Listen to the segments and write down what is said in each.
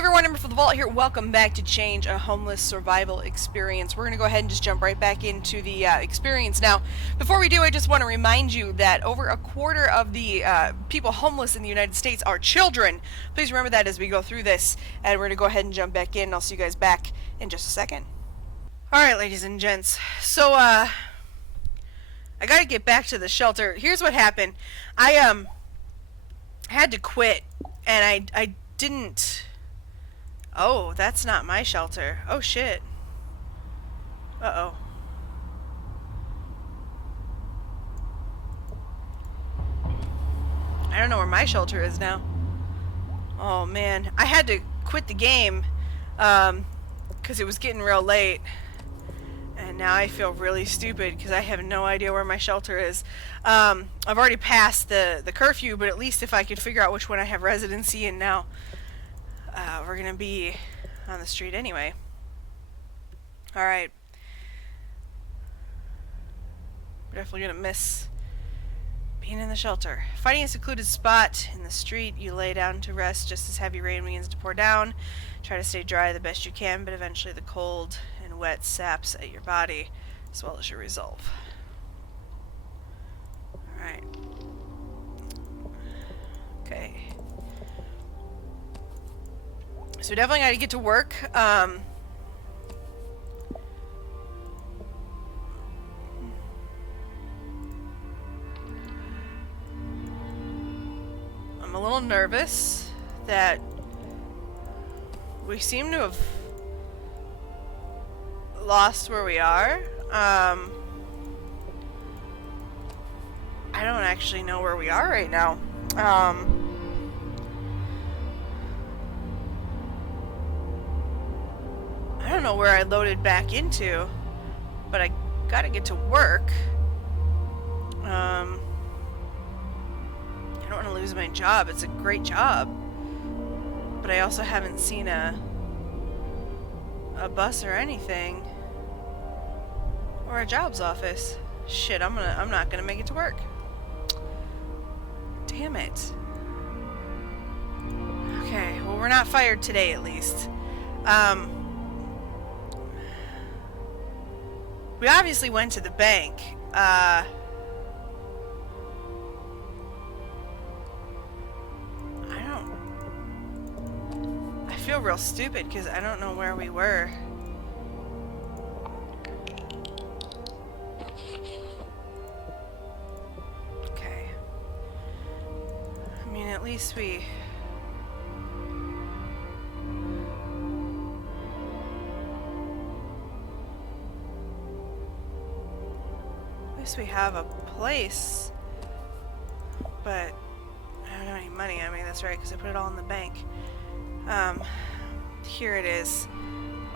everyone, AmberFrmThVault here. Welcome back to Change a Homeless Survival Experience. We're going to go ahead and just jump right back into the experience. Now, before we do, I just want to remind you that over a quarter of the people homeless in the United States are children. Please remember that as we go through this, and we're going to go ahead and jump back in. I'll see you guys back in just a second. Alright, ladies and gents. So, I got to get back to the shelter. Here's what happened. I had to quit, and I didn't... Oh, that's not my shelter. Oh, shit. Uh-oh. I don't know where my shelter is now. Oh, man. I had to quit the game, because it was getting real late. And now I feel really stupid, because I have no idea where my shelter is. I've already passed the curfew, but at least if I could figure out which one I have residency in now. We're gonna be on the street anyway. Alright. We're definitely gonna miss being in the shelter. Finding a secluded spot in the street, you lay down to rest just as heavy rain begins to pour down. Try to stay dry the best you can, but eventually the cold and wet saps at your body as well as your resolve. Alright. Okay. So we definitely got to get to work. I'm a little nervous that we seem to have lost where we are. I don't actually know where we are right now. I don't know where I loaded back into, but I gotta get to work. I don't want to lose my job. It's a great job, but I also haven't seen a bus or anything, or a jobs office. Shit, I'm not gonna make it to work. Damn it. Okay, well, we're not fired today, at least. We obviously went to the bank. I feel real stupid because I don't know where we were. Okay. I mean, at least we... we have a place, but I don't have any money on me. That's right, because I put it all in the bank. Here it is,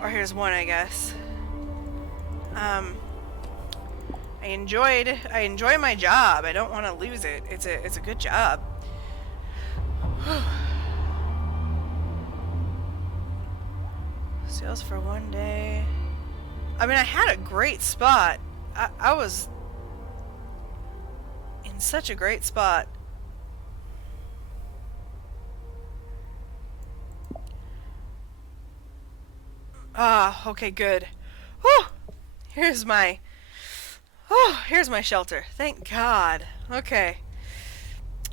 or here's one, I guess. I enjoy my job. I don't want to lose it. It's a good job. Sales for one day. I mean, I had a great spot. I was in such a great spot. Ah, okay, good. Whew! Here's my shelter. Thank God. Okay.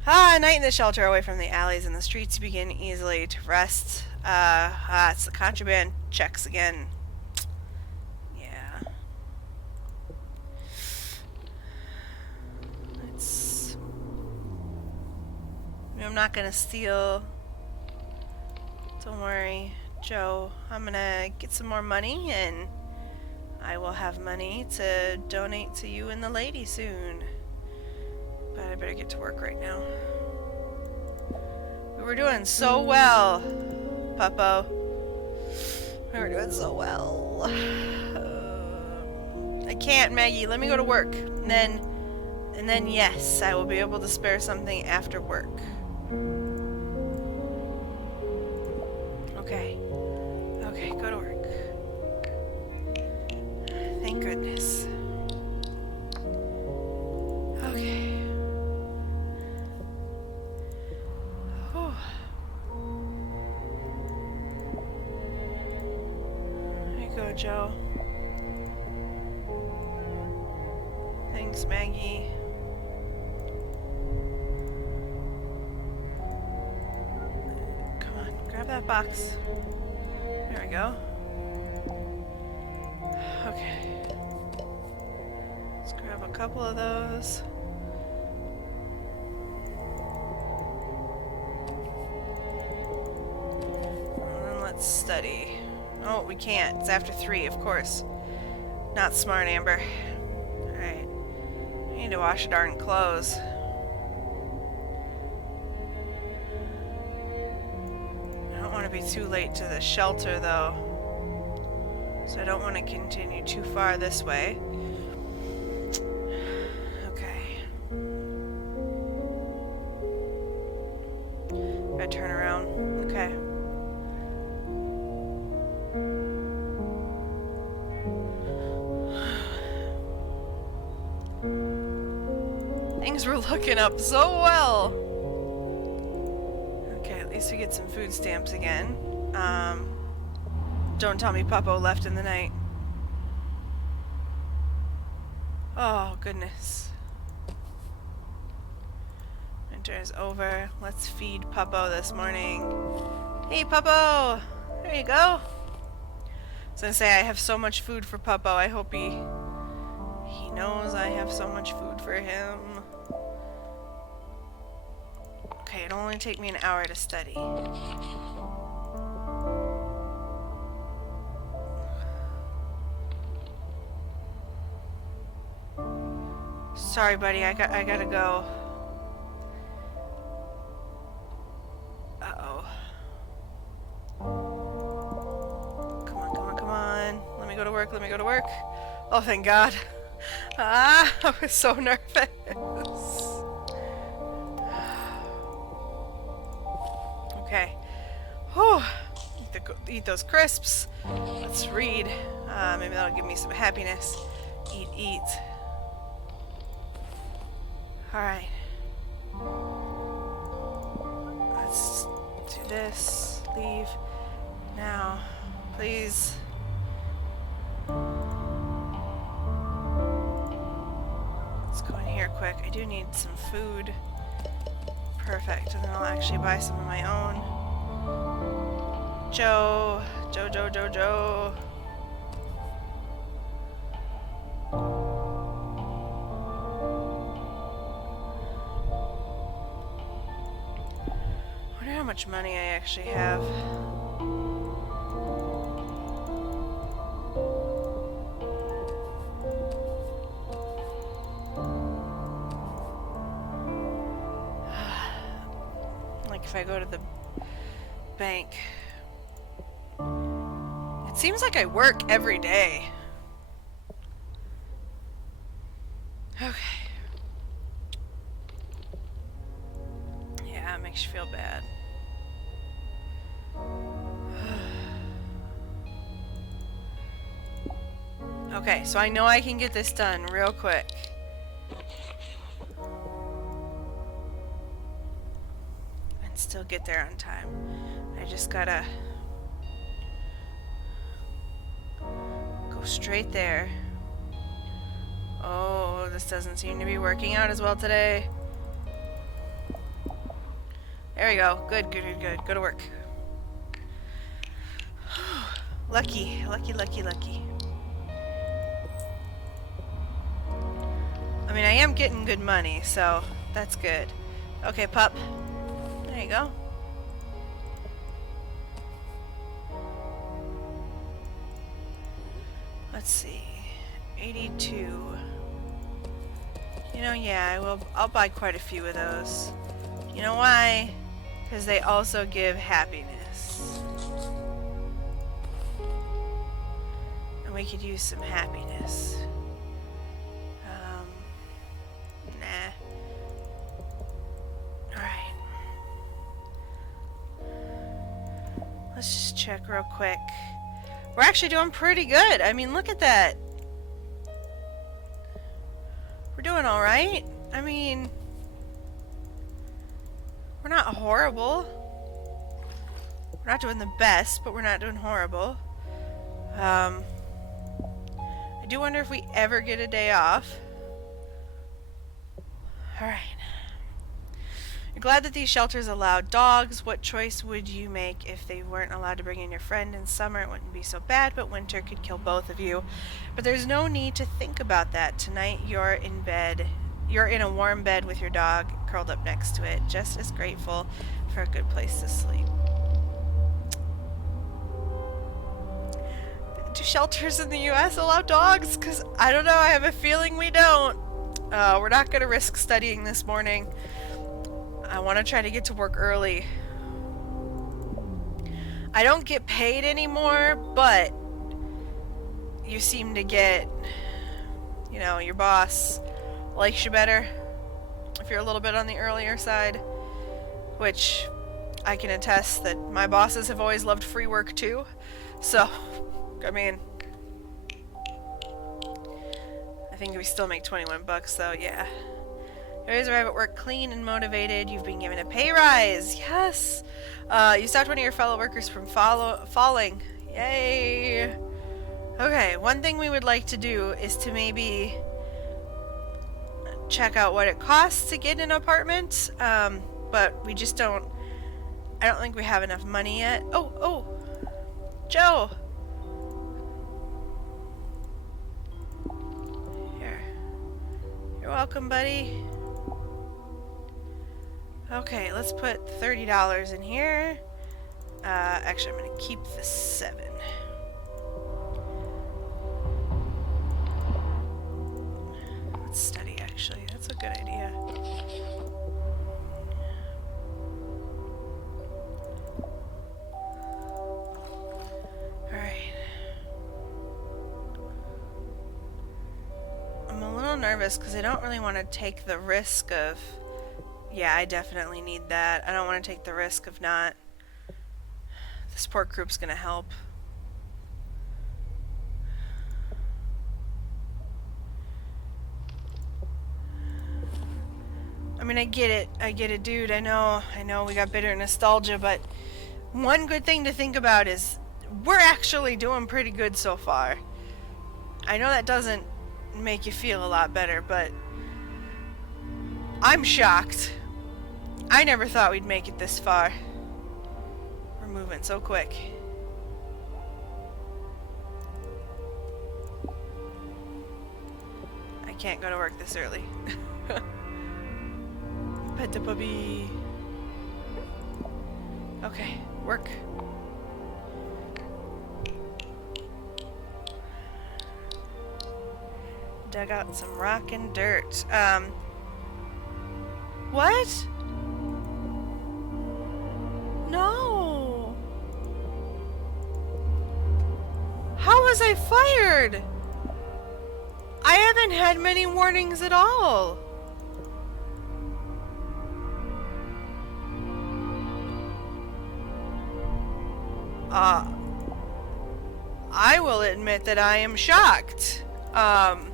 Night in the shelter, away from the alleys and the streets, you begin easily to rest. It's the contraband checks again. I'm not gonna steal. Don't worry, Joe. I'm gonna get some more money, and I will have money to donate to you and the lady soon. But I better get to work right now. We were doing so well, Puppo. We were doing so well. I can't, Maggie. Let me go to work. And then yes, I will be able to spare something after work. Okay. Okay, go to work. Thank goodness. Okay. Whew. go, Joe. Thanks, Maggie. Come on, grab that box. There we go. Okay. Let's grab a couple of those. And let's study. Oh, we can't. It's after 3, of course. Not smart, Amber. Alright. I need to wash darn clothes. I don't want to be too late to the shelter, though. So I don't want to continue too far this way. Okay. Gotta turn around. Okay. Things were looking up so well. Okay, at least we get some food stamps again. Don't tell me Puppo left in the night. Oh, goodness. Winter is over. Let's feed Puppo this morning. Hey, Puppo! There you go. I was gonna say, I have so much food for Puppo. I hope he knows I have so much food for him. Okay, it'll only take me an hour to study. Sorry, buddy. I gotta go. Uh-oh. Come on, come on, come on. Let me go to work. Let me go to work. Oh, thank God. Ah, I was so nervous. Okay. Whew. Eat those crisps. Let's read. Maybe that'll give me some happiness. Eat. Alright. Let's do this. Leave. Now. Please. Let's go in here quick. I do need some food. Perfect. And then I'll actually buy some of my own. Joe. How much money I actually have. Like if I go to the bank. It seems like I work every day. Okay. Yeah, it makes you feel bad. Okay, so I know I can get this done real quick. And still get there on time. I just gotta go straight there. Oh, this doesn't seem to be working out as well today. There we go. Good. Go to work. Lucky. I mean, I am getting good money, so that's good. Okay, pup. There you go. Let's see. 82. You know, yeah, I'll buy quite a few of those. You know why? Because they also give happiness. And we could use some happiness. Nah. Alright. Let's just check real quick. We're actually doing pretty good. I mean, look at that. We're doing alright. I mean, we're not horrible. We're not doing the best, but we're not doing horrible. do wonder if we ever get a day off. Alright. You're glad that these shelters allow dogs. What choice would you make if they weren't allowed to bring in your friend in summer? It wouldn't be so bad, but winter could kill both of you. But there's no need to think about that. Tonight you're in bed. You're in a warm bed with your dog curled up next to it, just as grateful for a good place to sleep. Do shelters in the US allow dogs? Because I don't know, I have a feeling we don't. We're not going to risk studying this morning. I want to try to get to work early. I don't get paid anymore, but you seem to get, you know, your boss likes you better if you're a little bit on the earlier side, which I can attest that my bosses have always loved free work too. So, I mean, I think we still make 21 bucks though, yeah. You always arrive at work clean and motivated. You've been given a pay rise. Yes! You stopped one of your fellow workers from falling. Yay! Okay, one thing we would like to do is to maybe check out what it costs to get an apartment. But we just don't... I don't think we have enough money yet. Oh! Joe! Here. You're welcome, buddy. Okay, let's put $30 in here. Actually, I'm gonna keep the 7. Let's study, actually. That's a good idea. Alright. I'm a little nervous because I don't really want to take the risk of... Yeah, I definitely need that. I don't want to take the risk of not... The support group's gonna help. I mean, I get it, dude. I know we got bitter nostalgia, but one good thing to think about is we're actually doing pretty good so far. I know that doesn't make you feel a lot better, but I'm shocked. I never thought we'd make it this far. We're moving so quick. I can't go to work this early. Pet the puppy. Okay, work. Dug out some rock and dirt. What? No! How was I fired? I haven't had many warnings at all. I will admit that I am shocked. I've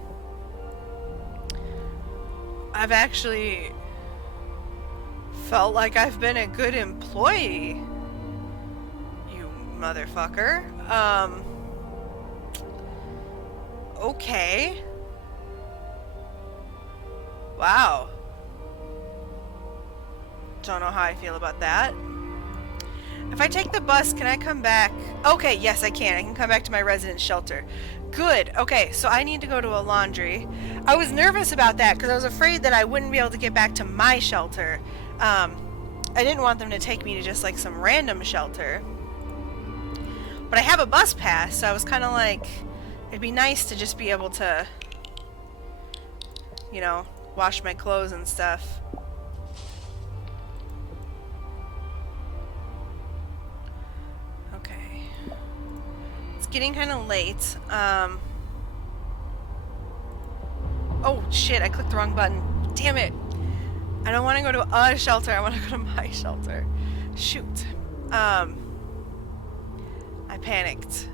actually felt like I've been a good employee. You motherfucker. Okay. Wow. Don't know how I feel about that. If I take the bus, can I come back? Okay, yes, I can. I can come back to my residence shelter. Good. Okay, so I need to go to a laundry. I was nervous about that because I was afraid that I wouldn't be able to get back to my shelter. I didn't want them to take me to just like some random shelter. But I have a bus pass, so I was kind of like, it'd be nice to just be able to, you know, wash my clothes and stuff. Okay. It's getting kind of late. Oh shit, I clicked the wrong button. Damn it. I don't want to go to a shelter, I want to go to my shelter. Shoot. I panicked.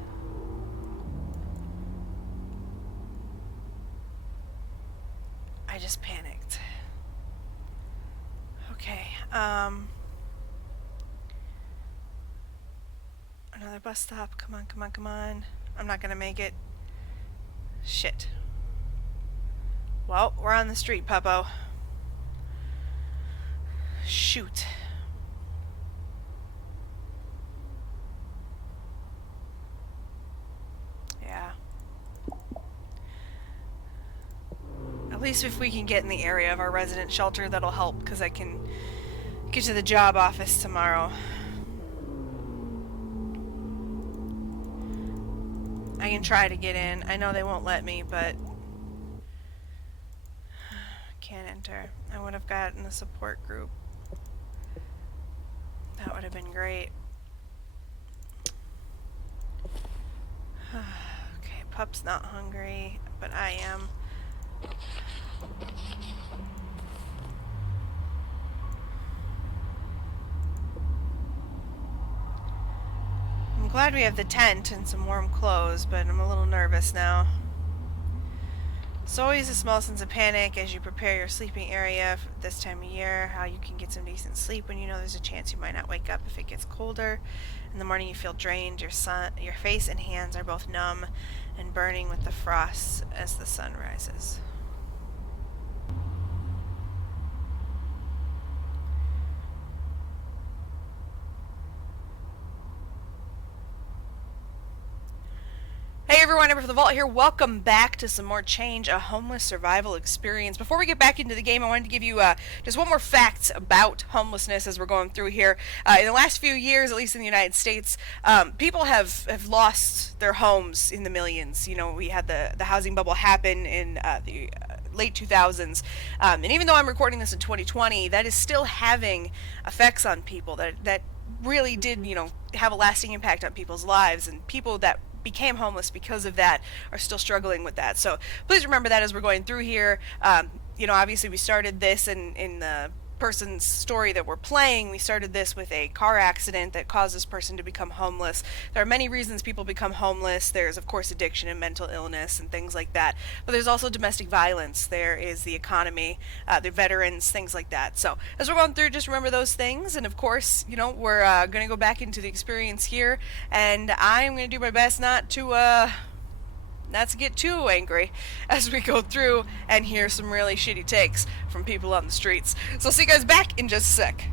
I just panicked. Okay, another bus stop. Come on, come on, come on. I'm not gonna make it. Shit. Well, we're on the street, Puppo. Shoot. Yeah. At least if we can get in the area of our resident shelter, that'll help, because I can get to the job office tomorrow. I can try to get in. I know they won't let me, but can't enter. I would have gotten a support group. That would have been great. Okay, Pup's not hungry, but I am. I'm glad we have the tent and some warm clothes, but I'm a little nervous now. It's always a small sense of panic as you prepare your sleeping area for this time of year, how you can get some decent sleep when you know there's a chance you might not wake up if it gets colder. In the morning you feel drained, your face and hands are both numb and burning with the frost as the sun rises. Hey everyone, AmberFrmThVault here. Welcome back to some more Change, a homeless survival experience. Before we get back into the game, I wanted to give you just one more fact about homelessness as we're going through here. In the last few years, at least in the United States, people have lost their homes in the millions. You know, we had the housing bubble happen in the late 2000s. And even though I'm recording this in 2020, that is still having effects on people that really did, you know, have a lasting impact on people's lives, and people that became homeless because of that are still struggling with that. So please remember that as we're going through here. You know, obviously we started this in the person's story that we're playing. We started this with a car accident that caused this person to become homeless. There are many reasons people become homeless. There's of course addiction and mental illness and things like that, but there's also domestic violence. There is the economy, the veterans, things like that. So as we're going through, just remember those things. And of course, you know, we're going to go back into the experience here, and I'm going to do my best not to get too angry as we go through and hear some really shitty takes from people on the streets. So I'll see you guys back in just a sec.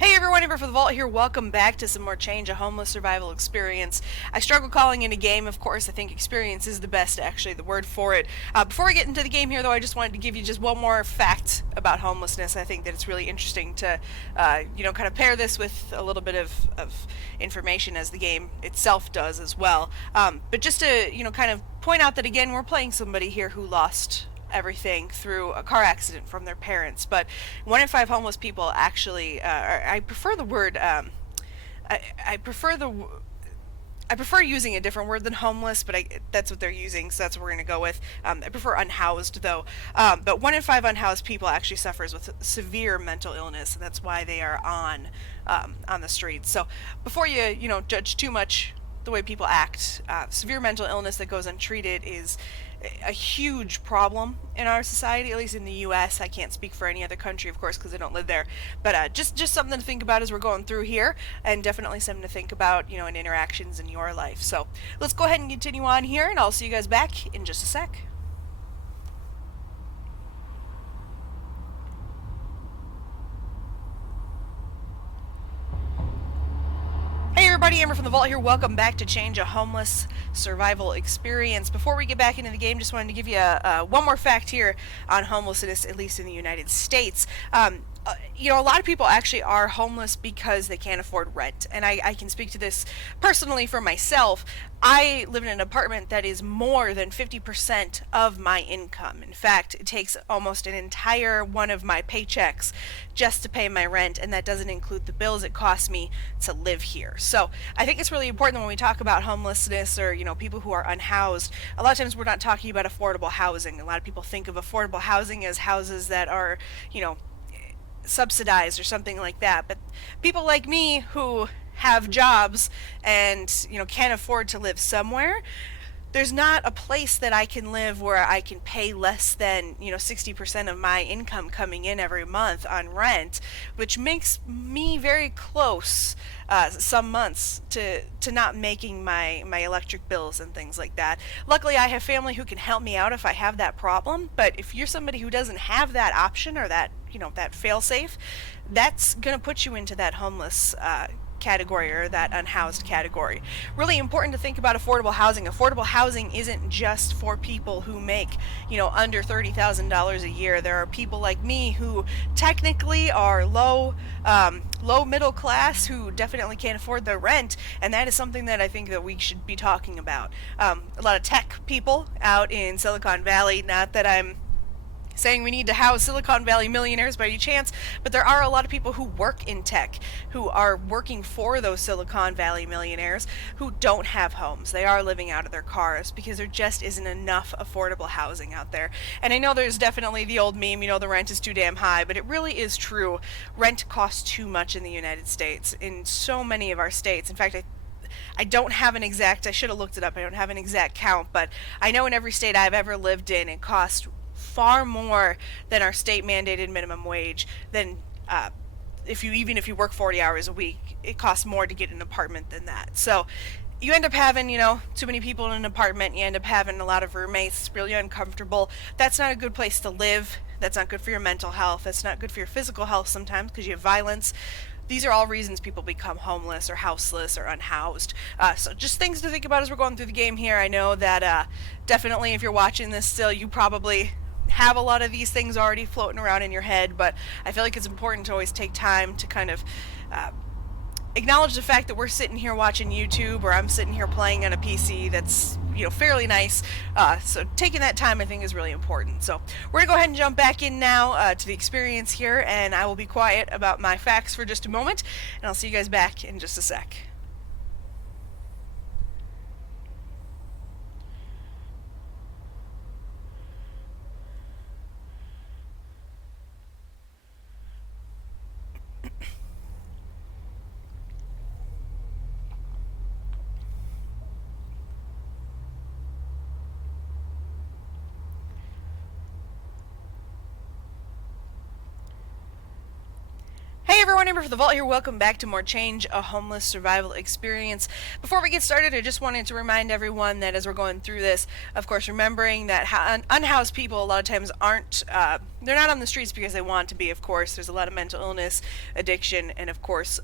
Hey everyone, AmberFrmThVault here. Welcome back to some more Change, a homeless survival experience. I struggle calling it a game, of course. I think experience is the best, actually, the word for it. Before we get into the game here, though, I just wanted to give you just one more fact about homelessness. I think that it's really interesting to, you know, kind of pair this with a little bit of information as the game itself does as well. But just to, you know, kind of point out that, again, we're playing somebody here who lost everything through a car accident from their parents, but 1 in 5 homeless people actually, I prefer the word, I prefer using a different word than homeless, but that's what they're using, so that's what we're going to go with. I prefer unhoused, though. But 1 in 5 unhoused people actually suffers with severe mental illness, and that's why they are on the streets. So before you know, judge too much the way people act, severe mental illness that goes untreated is a huge problem in our society, at least in the U.S. I can't speak for any other country, of course, because I don't live there. But just something to think about as we're going through here, and definitely something to think about, you know, in interactions in your life. So let's go ahead and continue on here, and I'll see you guys back in just a sec. Hey everybody, AmberFrmThVault here. Welcome back to Change, a homeless survival experience. Before we get back into the game, just wanted to give you one more fact here on homelessness, at least in the United States. You know, a lot of people actually are homeless because they can't afford rent, and I can speak to this personally for myself. I live in an apartment that is more than 50% of my income. In fact, it takes almost an entire one of my paychecks just to pay my rent, and that doesn't include the bills it costs me to live here. So I think it's really important that when we talk about homelessness, or, you know, people who are unhoused, a lot of times we're not talking about affordable housing. A lot of people think of affordable housing as houses that are, you know, subsidized or something like that, but people like me who have jobs and, you know, can't afford to live somewhere, there's not a place that I can live where I can pay less than, 60% of my income coming in every month on rent, which makes me very close some months to not making my electric bills and things like that. Luckily, I have family who can help me out if I have that problem, but if you're somebody who doesn't have that option or that, that fail safe, that's going to put you into that homeless category or that unhoused category. Really important to think about affordable housing. Affordable housing isn't just for people who make, under $30,000 a year. There are people like me who technically are low middle class who definitely can't afford their rent, and that is something that I think that we should be talking about. A lot of tech people out in Silicon Valley, not that I'm saying we need to house Silicon Valley millionaires by any chance, but there are a lot of people who work in tech, who are working for those Silicon Valley millionaires, who don't have homes. They are living out of their cars because there just isn't enough affordable housing out there. And I know there's definitely the old meme, the rent is too damn high, but it really is true. Rent costs too much in the United States, in so many of our states. In fact, I don't have an exact, I should have looked it up, I don't have an exact count, but I know in every state I've ever lived in, it costs far more than our state mandated minimum wage. Than if you work 40 hours a week, it costs more to get an apartment than that. So you end up having, too many people in an apartment. You end up having a lot of roommates. It's really uncomfortable. That's not a good place to live. That's not good for your mental health. That's not good for your physical health sometimes because you have violence. These are all reasons people become homeless or houseless or unhoused. So just things to think about as we're going through the game here. I know that definitely if you're watching this still, you probably have a lot of these things already floating around in your head, but I feel like it's important to always take time to kind of acknowledge the fact that we're sitting here watching YouTube, or I'm sitting here playing on a PC that's fairly nice. So taking that time I think is really important. So we're gonna go ahead and jump back in now to the experience here, and I will be quiet about my facts for just a moment, and I'll see you guys back in just a sec. Hey everyone, AmberFrmThVault here. Welcome back to more Change a Homeless Survival Experience. Before we get started, I just wanted to remind everyone that as we're going through this, of course, remembering that unhoused people a lot of times aren't, they're not on the streets because they want to be, of course. There's a lot of mental illness, addiction, and of course,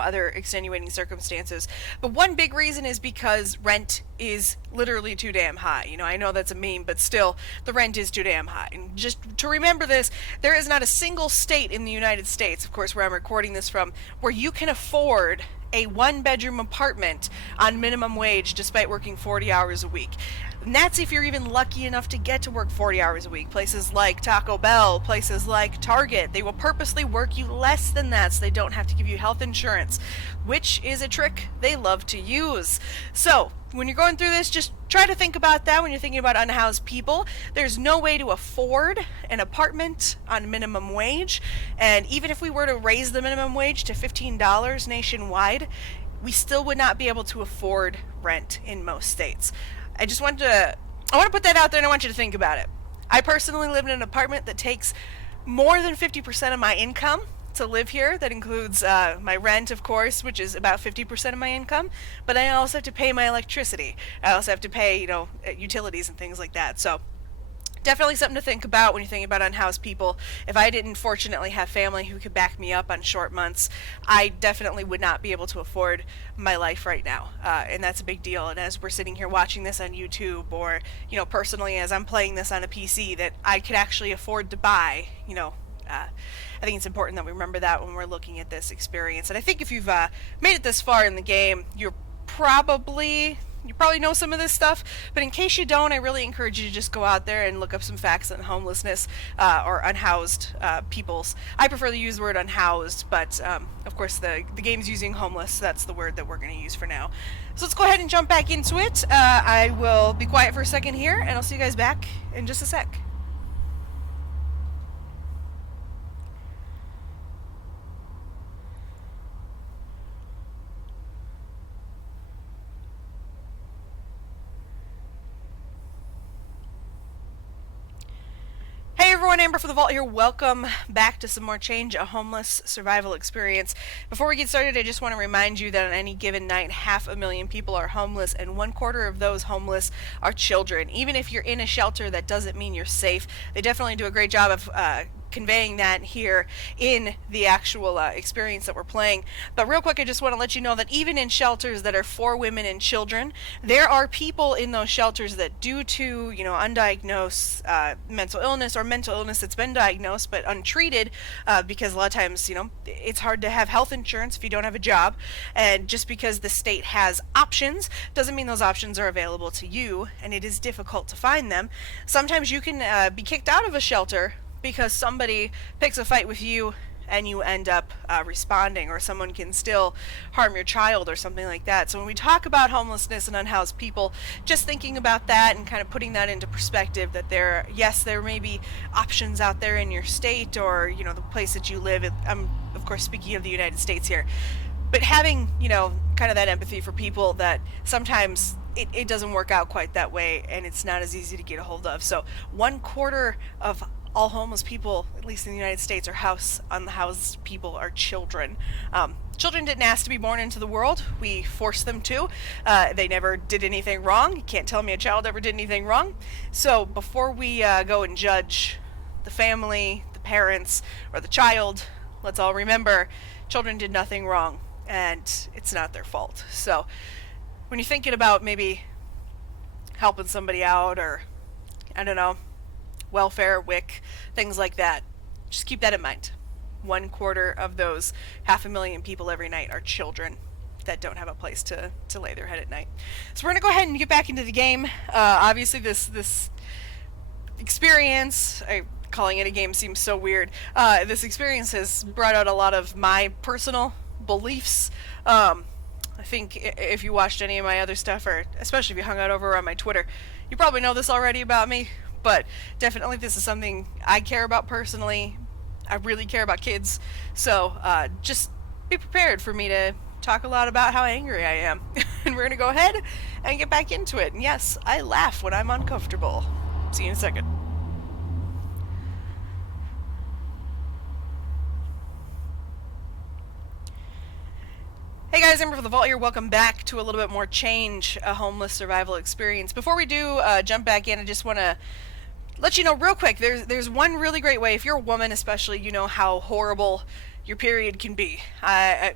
other extenuating circumstances. But one big reason is because rent is literally too damn high. I know that's a meme, but still, the rent is too damn high. And just to remember this, there is not a single state in the United States, of course, where I'm recording this from, where you can afford a one-bedroom apartment on minimum wage despite working 40 hours a week. And that's if you're even lucky enough to get to work 40 hours a week. Places like Taco Bell, places like Target, they will purposely work you less than that so they don't have to give you health insurance, which is a trick they love to use. So when you're going through this, just try to think about that when you're thinking about unhoused people. There's no way to afford an apartment on minimum wage, and even if we were to raise the minimum wage to $15 nationwide, we still would not be able to afford rent in most states. I want to put that out there, and I want you to think about it. I personally live in an apartment that takes more than 50% of my income to live here. That includes my rent, of course, which is about 50% of my income, but I also have to pay my electricity. I also have to pay, utilities and things like that. So definitely something to think about when you're thinking about unhoused people. If I didn't fortunately have family who could back me up on short months, I definitely would not be able to afford my life right now, and that's a big deal. And as we're sitting here watching this on YouTube, or personally as I'm playing this on a PC that I could actually afford to buy, I think it's important that we remember that when we're looking at this experience. And I think if you've made it this far in the game, you probably know some of this stuff, but in case you don't, I really encourage you to just go out there and look up some facts on homelessness or unhoused peoples. I prefer to use the word unhoused, but of course the game's using homeless. That's the word that we're going to use for now. So let's go ahead and jump back into it. I will be quiet for a second here, and I'll see you guys back in just a sec. everyone, Amber from the Vault here. Welcome back to some more Change a Homeless Survival Experience. Before we get started, I just want to remind you that on any given night, 500,000 people are homeless, and 1/4 of those homeless are children. Even if you're in a shelter, that doesn't mean you're safe. They definitely do a great job of conveying that here in the actual experience that we're playing. But real quick, I just want to let you know that even in shelters that are for women and children, there are people in those shelters that, due to undiagnosed mental illness or mental illness that's been diagnosed but untreated, because a lot of times it's hard to have health insurance if you don't have a job, and just because the state has options doesn't mean those options are available to you, and it is difficult to find them. Sometimes you can be kicked out of a shelter because somebody picks a fight with you and you end up responding, or someone can still harm your child or something like that. So when we talk about homelessness and unhoused people, just thinking about that and kind of putting that into perspective, that there may be options out there in your state or the place that you live. I'm of course speaking of the United States here, but having kind of that empathy for people that sometimes it doesn't work out quite that way and it's not as easy to get a hold of. So 1/4 of all homeless people, at least in the United States, are unhoused people, are children. Children didn't ask to be born into the world. We forced them to. They never did anything wrong. You can't tell me a child ever did anything wrong. So before we go and judge the family, the parents, or the child, let's all remember children did nothing wrong and it's not their fault. So when you're thinking about maybe helping somebody out, or I don't know, welfare, WIC, things like that, just keep that in mind. 1/4 of those 500,000 people every night are children that don't have a place to lay their head at night. So we're going to go ahead and get back into the game. Obviously this experience, calling it a game seems so weird. This experience has brought out a lot of my personal beliefs. I think if you watched any of my other stuff, or especially if you hung out over on my Twitter, you probably know this already about me. But definitely this is something I care about personally. I really care about kids. So just be prepared for me to talk a lot about how angry I am. And we're going to go ahead and get back into it. And yes, I laugh when I'm uncomfortable. See you in a second. Hey guys, Amber from the Vault here. Welcome back to a little bit more Change a Homeless Survival Experience. Before we do jump back in, I just want to let you know real quick, there's one really great way. If you're a woman especially, you know how horrible your period can be.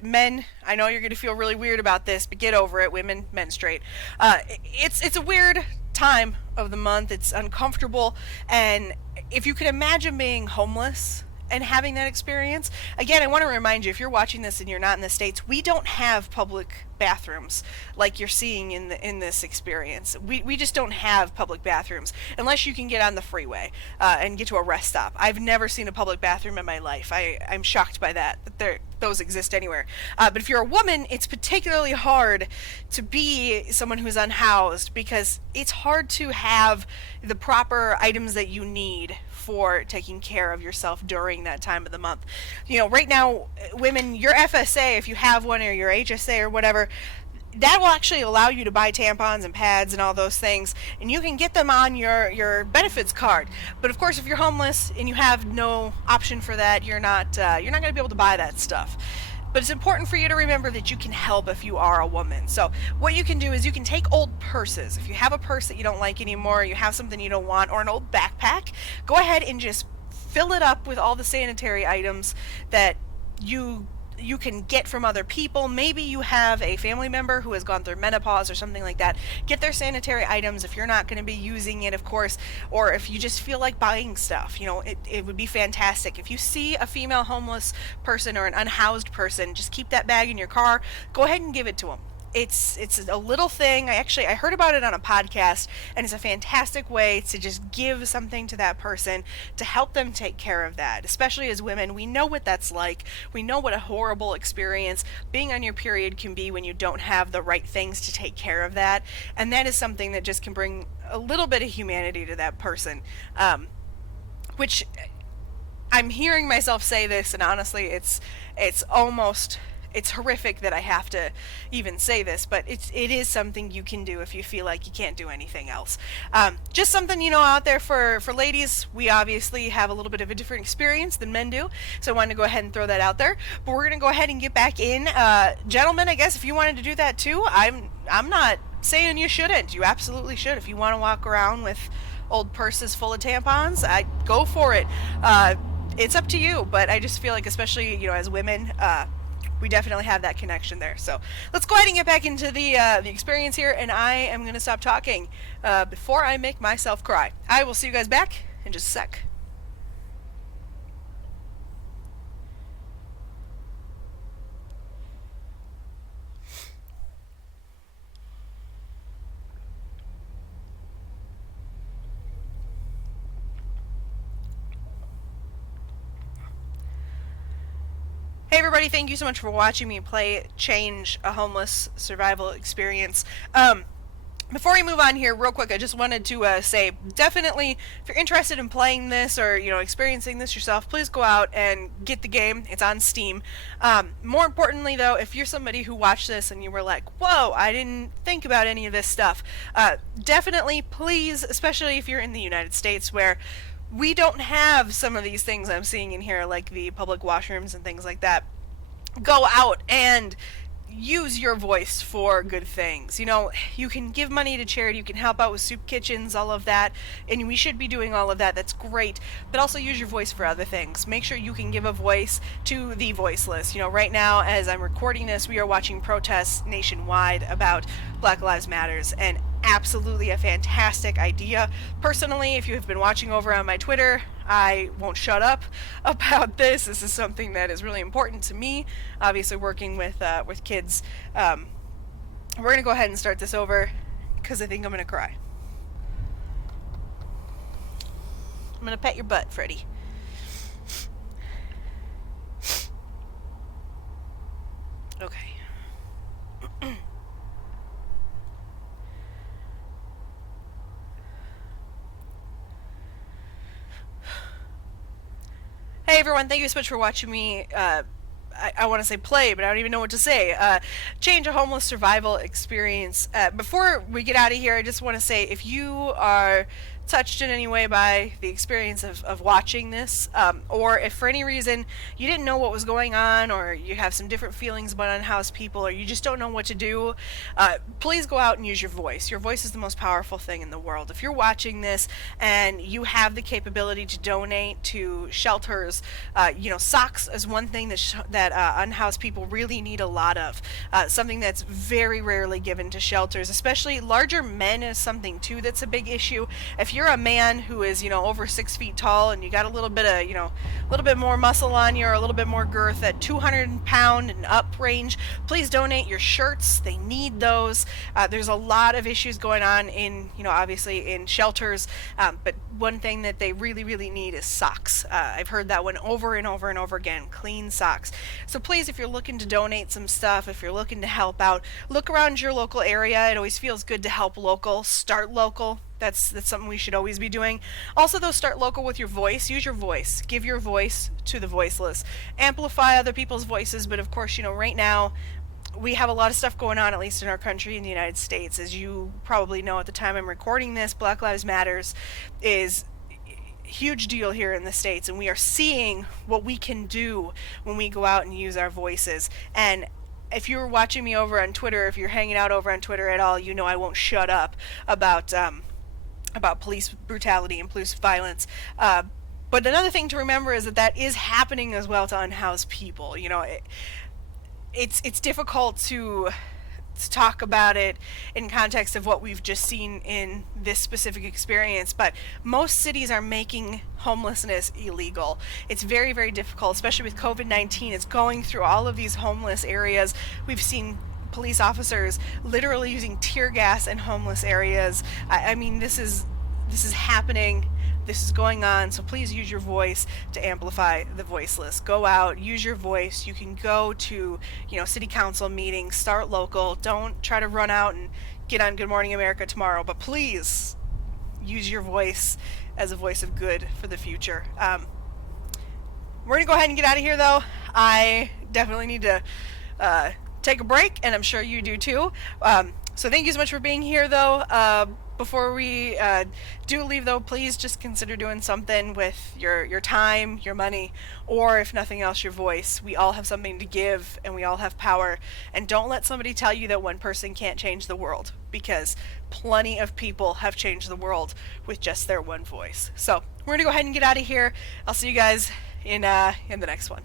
Men, I know you're going to feel really weird about this, but get over it. Women menstruate. It's a weird time of the month. It's uncomfortable, and if you can imagine being homeless and having that experience, again, I want to remind you, if you're watching this and you're not in the States, we don't have public bathrooms like you're seeing in this experience. We just don't have public bathrooms unless you can get on the freeway and get to a rest stop. I've never seen a public bathroom in my life. I'm shocked by that those exist anywhere. But if you're a woman, it's particularly hard to be someone who's unhoused, because it's hard to have the proper items that you need for taking care of yourself during that time of the month. Right now, women, your FSA, if you have one, or your HSA or whatever, that will actually allow you to buy tampons and pads and all those things, and you can get them on your benefits card. But of course, if you're homeless and you have no option for that, you're not going to be able to buy that stuff. But it's important for you to remember that you can help if you are a woman. So what you can do is you can take old purses. If you have a purse that you don't like anymore, you have something you don't want, or an old backpack, go ahead and just fill it up with all the sanitary items that you can get from other people. Maybe you have a family member who has gone through menopause or something like that. Get their sanitary items if you're not going to be using it, of course, or if you just feel like buying stuff. It would be fantastic. If you see a female homeless person or an unhoused person, just keep that bag in your car. Go ahead and give it to them. It's a little thing. I heard about it on a podcast, and it's a fantastic way to just give something to that person to help them take care of that. Especially as women, we know what that's like. We know what a horrible experience being on your period can be when you don't have the right things to take care of that. And that is something that just can bring a little bit of humanity to that person. Which I'm hearing myself say this, and honestly, it's almost it's horrific that I have to even say this, but it is something you can do if you feel like you can't do anything else. Just something, out there for ladies. We obviously have a little bit of a different experience than men do, so I wanted to go ahead and throw that out there. But we're going to go ahead and get back in. Gentlemen, I guess if you wanted to do that too, I'm not saying you shouldn't. You absolutely should. If you want to walk around with old purses full of tampons, I go for it. It's up to you, but I just feel like, especially, as women, we definitely have that connection there. So let's go ahead and get back into the experience here, and I am going to stop talking before I make myself cry. I will see you guys back in just a sec. Hey everybody, thank you so much for watching me play Change, a Homeless Survival Experience. Before we move on here, real quick, I just wanted to say, definitely, if you're interested in playing this or, experiencing this yourself, please go out and get the game. It's on Steam. More importantly, though, if you're somebody who watched this and you were like, whoa, I didn't think about any of this stuff, definitely, please, especially if you're in the United States, where we don't have some of these things I'm seeing in here, like the public washrooms and things like that. Go out and use your voice for good things. You can give money to charity, you can help out with soup kitchens, all of that, and we should be doing all of that. That's great, but also use your voice for other things. Make sure you can give a voice to the voiceless. Right now, as I'm recording this, we are watching protests nationwide about Black Lives Matters, and absolutely a fantastic idea. Personally, if you have been watching over on my Twitter, I won't shut up about this. This is something that is really important to me. Obviously, working with kids. We're gonna go ahead and start this over because I think I'm gonna cry. I'm gonna pet your butt, Freddie. Okay. Hey everyone, thank you so much for watching me, I want to say play, but I don't even know what to say. Change, a Homeless Survival Experience. Before we get out of here, I just want to say, if you are touched in any way by the experience of watching this, or if for any reason you didn't know what was going on, or you have some different feelings about unhoused people, or you just don't know what to do, please go out and use your voice. Your voice is the most powerful thing in the world. If you're watching this and you have the capability to donate to shelters, socks is one thing that unhoused people really need a lot of. Something that's very rarely given to shelters, especially larger men, is something too that's a big issue. If you're a man who is, over 6 feet tall and you got a little bit of, a little bit more muscle on you, or a little bit more girth at 200 pound and up range, please donate your shirts. They need those. There's a lot of issues going on in, obviously in shelters, but one thing that they really, really need is socks. I've heard that one over and over and over again, clean socks. So please, if you're looking to donate some stuff, if you're looking to help out, look around your local area. It always feels good to help local. Start local. That's something we should always be doing. Also, though, start local with your voice. Use your voice. Give your voice to the voiceless. Amplify other people's voices, but of course, right now, we have a lot of stuff going on, at least in our country, in the United States. As you probably know, at the time I'm recording this, Black Lives Matters is a huge deal here in the States, and we are seeing what we can do when we go out and use our voices. And if you're watching me over on Twitter, if you're hanging out over on Twitter at all, I won't shut up about police brutality and police violence. But another thing to remember is that is happening as well to unhoused people. It's difficult to talk about it in context of what we've just seen in this specific experience, but most cities are making homelessness illegal. It's very, very difficult, especially with COVID-19. It's going through all of these homeless areas. We've seen police officers literally using tear gas in homeless areas. I mean, this is happening. This is going on, so please use your voice to amplify the voiceless. Go out, use your voice. You can go to, city council meetings, start local. Don't try to run out and get on Good Morning America tomorrow, but please use your voice as a voice of good for the future. We're going to go ahead and get out of here, though. I definitely need to take a break, and I'm sure you do too. So thank you so much for being here, though. Before we do leave, though, please just consider doing something with your time, your money, or if nothing else, your voice. We all have something to give, and we all have power. And don't let somebody tell you that one person can't change the world, because plenty of people have changed the world with just their one voice. So we're gonna go ahead and get out of here. I'll see you guys in the next one.